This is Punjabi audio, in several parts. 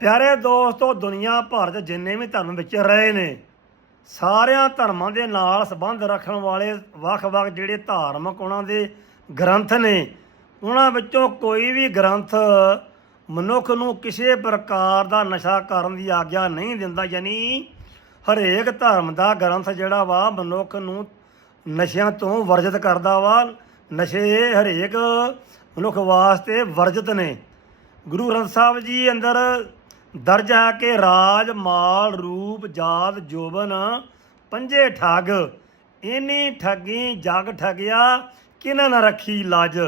ਪਿਆਰੇ ਦੋਸਤੋ, ਦੁਨੀਆ ਭਰ 'ਚ ਜਿੰਨੇ ਵੀ ਧਰਮ ਵਿੱਚ ਰਹੇ ਨੇ, ਸਾਰਿਆਂ ਧਰਮਾਂ ਦੇ ਨਾਲ ਸੰਬੰਧ ਰੱਖਣ ਵਾਲੇ ਵੱਖ-ਵੱਖ ਜਿਹੜੇ ਧਾਰਮਿਕ ਉਹਨਾਂ ਦੇ ਗ੍ਰੰਥ ਨੇ, ਉਹਨਾਂ ਵਿੱਚੋਂ ਕੋਈ ਵੀ ਗ੍ਰੰਥ ਮਨੁੱਖ ਨੂੰ ਕਿਸੇ ਪ੍ਰਕਾਰ ਦਾ ਨਸ਼ਾ ਕਰਨ ਦੀ ਆਗਿਆ ਨਹੀਂ ਦਿੰਦਾ, ਯਾਨੀ ਹਰੇਕ ਧਰਮ ਦਾ ਗ੍ਰੰਥ ਜਿਹੜਾ ਵਾ ਮਨੁੱਖ ਨੂੰ ਨਸ਼ਿਆਂ ਤੋਂ ਵਰਜਿਤ ਕਰਦਾ ਵਾ, ਨਸ਼ੇ ਹਰੇਕ ਮਨੁੱਖ ਵਾਸਤੇ ਵਰਜਿਤ ਨੇ। ਗੁਰੂ ਗ੍ਰੰਥ ਸਾਹਿਬ ਜੀ ਅੰਦਰ ਦਰਜ ਹੈ ਕਿ ਰਾਜ, ਮਾਲ, ਰੂਪ, ਜਾਤ, ਜੋਬਨ, ਪੰਜੇ ਠੱਗ। ਇਨੀ ਠੱਗੀ, ਜਗ ਠਗਿਆ ਕਿਨਾਂ ਨਾ ਰੱਖੀ ਲੱਜ?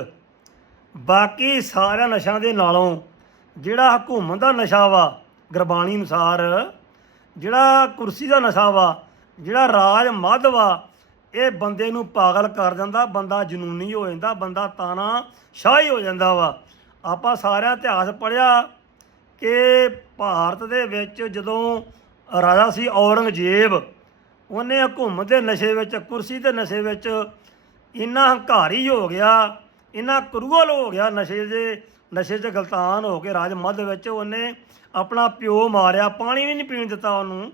ਬਾਕੀ ਸਾਰਿਆਂ ਨਸ਼ਿਆਂ ਦੇ ਨਾਲੋਂ ਜਿਹੜਾ ਹਕੂਮਤ ਦਾ ਨਸ਼ਾ ਵਾ, ਗੁਰਬਾਣੀ ਅਨੁਸਾਰ, ਜਿਹੜਾ ਕੁਰਸੀ ਦਾ ਨਸ਼ਾ ਵਾ, ਜਿਹੜਾ ਰਾਜ ਮੱਧ ਵਾ, ਇਹ ਬੰਦੇ ਨੂੰ ਪਾਗਲ ਕਰ ਜਾਂਦਾ ਬੰਦਾ ਜਨੂਨੀ ਹੋ ਜਾਂਦਾ, ਬੰਦਾ ਤਾਣਾ ਸ਼ਾਹੀ ਹੋ ਜਾਂਦਾ ਵਾ। ਆਪਾਂ ਸਾਰਿਆਂ ਇਤਿਹਾਸ ਪੜਿਆ ਕਿ ਭਾਰਤ ਦੇ ਵਿੱਚ ਜਦੋਂ ਰਾਜਾ ਸੀ ਔਰੰਗਜ਼ੇਬ, ਉਹਨੇ ਹਕੂਮਤ ਦੇ ਨਸ਼ੇ ਵਿੱਚ, ਕੁਰਸੀ ਦੇ ਨਸ਼ੇ ਵਿੱਚ ਇੰਨਾ ਹੰਕਾਰੀ ਹੋ ਗਿਆ, ਇੰਨਾ ਕਰੂਅਲ ਹੋ ਗਿਆ ਨਸ਼ੇ ਦੇ, ਨਸ਼ੇ 'ਚ ਗਲਤਾਨ ਹੋ ਕੇ ਰਾਜ ਮੱਧ ਵਿੱਚ ਉਹਨੇ ਆਪਣਾ ਪਿਓ ਮਾਰਿਆ, ਪਾਣੀ ਵੀ ਨਹੀਂ ਪੀਣ ਦਿੱਤਾ ਉਹਨੂੰ।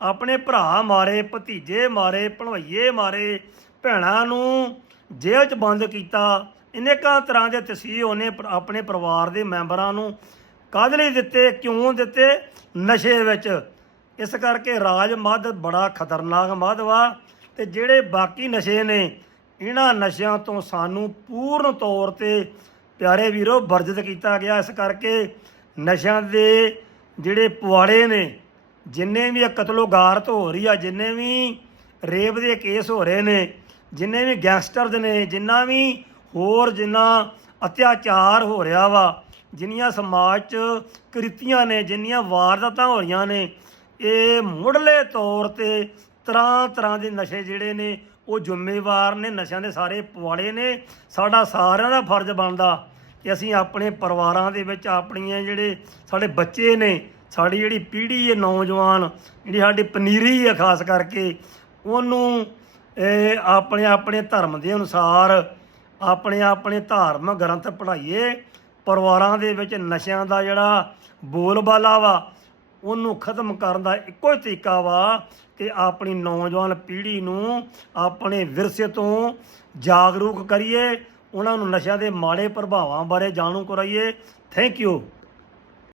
ਆਪਣੇ ਭਰਾ ਮਾਰੇ, ਭਤੀਜੇ ਮਾਰੇ ਭਣਵਈਏ ਮਾਰੇ, ਭੈਣਾਂ ਨੂੰ ਜੇਲ੍ਹ 'ਚ ਬੰਦ ਕੀਤਾ। ਇਨੇਕਾਂ ਤਰ੍ਹਾਂ ਦੇ ਤਸੀਹ ਉਹਨੇ ਆਪਣੇ ਪਰਿਵਾਰ ਦੇ ਮੈਂਬਰਾਂ ਨੂੰ ਕਾਹਦੇ ਲਈ ਦਿੱਤੇ, ਕਿਉਂ ਦਿੱਤੇ? ਨਸ਼ੇ ਵਿੱਚ। ਇਸ ਕਰਕੇ ਰਾਜ ਮੱਧ ਬੜਾ ਖਤਰਨਾਕ ਮੱਧ ਵਾ ਤੇ ਜਿਹੜੇ ਬਾਕੀ ਨਸ਼ੇ ਨੇ, ਇਹਨਾਂ ਨਸ਼ਿਆਂ ਤੋਂ ਸਾਨੂੰ ਪੂਰਨ ਤੌਰ ਤੇ ਪਿਆਰੇ ਵੀਰੋ ਵਰਜਿਤ ਕੀਤਾ ਗਿਆ। ਇਸ ਕਰਕੇ ਨਸ਼ਿਆਂ ਦੇ ਜਿਹੜੇ ਪੁਆੜੇ ਨੇ, ਜਿੰਨੇ ਵੀ ਇਹ ਕਤਲੋਗਾਰਤ ਹੋ ਰਹੀ ਆ, ਜਿੰਨੇ ਵੀ ਰੇਪ ਦੇ ਕੇਸ ਹੋ ਰਹੇ ਨੇ, ਜਿੰਨੇ ਵੀ ਗੈਂਗਸਟਰਸ ਨੇ, ਜਿੰਨਾ ਵੀ ਹੋਰ ਜਿੰਨਾ ਅਤਿਆਚਾਰ ਹੋ ਰਿਹਾ ਵਾ ਜਿੰਨੀਆਂ ਸਮਾਜ 'ਚ ਕ੍ਰਿਤੀਆਂ ਨੇ, ਜਿੰਨੀਆਂ ਵਾਰਦਾਤਾਂ ਹੋ ਰਹੀਆਂ ਨੇ, ਇਹ ਮੁੱਢਲੇ ਤੌਰ ਤੇ ਤਰ੍ਹਾਂ ਤਰ੍ਹਾਂ ਦੇ ਨਸ਼ੇ ਜਿਹੜੇ ਨੇ, ਉਹ ਜ਼ਿੰਮੇਵਾਰ ਨੇ, ਨਸ਼ਿਆਂ ਦੇ ਸਾਰੇ ਪਵਾੜੇ ਨੇ। ਸਾਡਾ ਸਾਰਿਆਂ ਦਾ ਫਰਜ਼ ਬਣਦਾ ਕਿ ਅਸੀਂ ਆਪਣੇ ਪਰਿਵਾਰਾਂ ਦੇ ਵਿੱਚ ਆਪਣੀਆਂ ਜਿਹੜੇ ਸਾਡੇ ਬੱਚੇ ਨੇ, ਸਾਡੀ ਜਿਹੜੀ ਪੀੜ੍ਹੀ ਹੈ, ਨੌਜਵਾਨ, ਜਿਹੜੀ ਸਾਡੀ ਪਨੀਰੀ ਹੈ ਖਾਸ ਕਰਕੇ, ਉਹਨੂੰ ਆਪਣੇ ਆਪਣੇ ਧਰਮ ਦੇ ਅਨੁਸਾਰ ਆਪਣੇ ਆਪਣੇ ਧਾਰਮਿਕ ਗ੍ਰੰਥ ਪੜ੍ਹਾਈਏ। ਪਰਿਵਾਰਾਂ ਦੇ ਵਿੱਚ ਨਸ਼ਿਆਂ ਦਾ ਜਿਹੜਾ ਬੋਲਬਾਲਾ ਵਾ, ਉਹਨੂੰ ਖਤਮ ਕਰਨ ਦਾ ਇੱਕੋ ਹੀ ਤਰੀਕਾ ਵਾ ਕਿ ਆਪਣੀ ਨੌਜਵਾਨ ਪੀੜ੍ਹੀ ਨੂੰ ਆਪਣੇ ਵਿਰਸੇ ਤੋਂ ਜਾਗਰੂਕ ਕਰੀਏ, ਉਹਨਾਂ ਨੂੰ ਨਸ਼ਿਆਂ ਦੇ ਮਾੜੇ ਪ੍ਰਭਾਵਾਂ ਬਾਰੇ ਜਾਣੂ ਕਰਾਈਏ। Thank you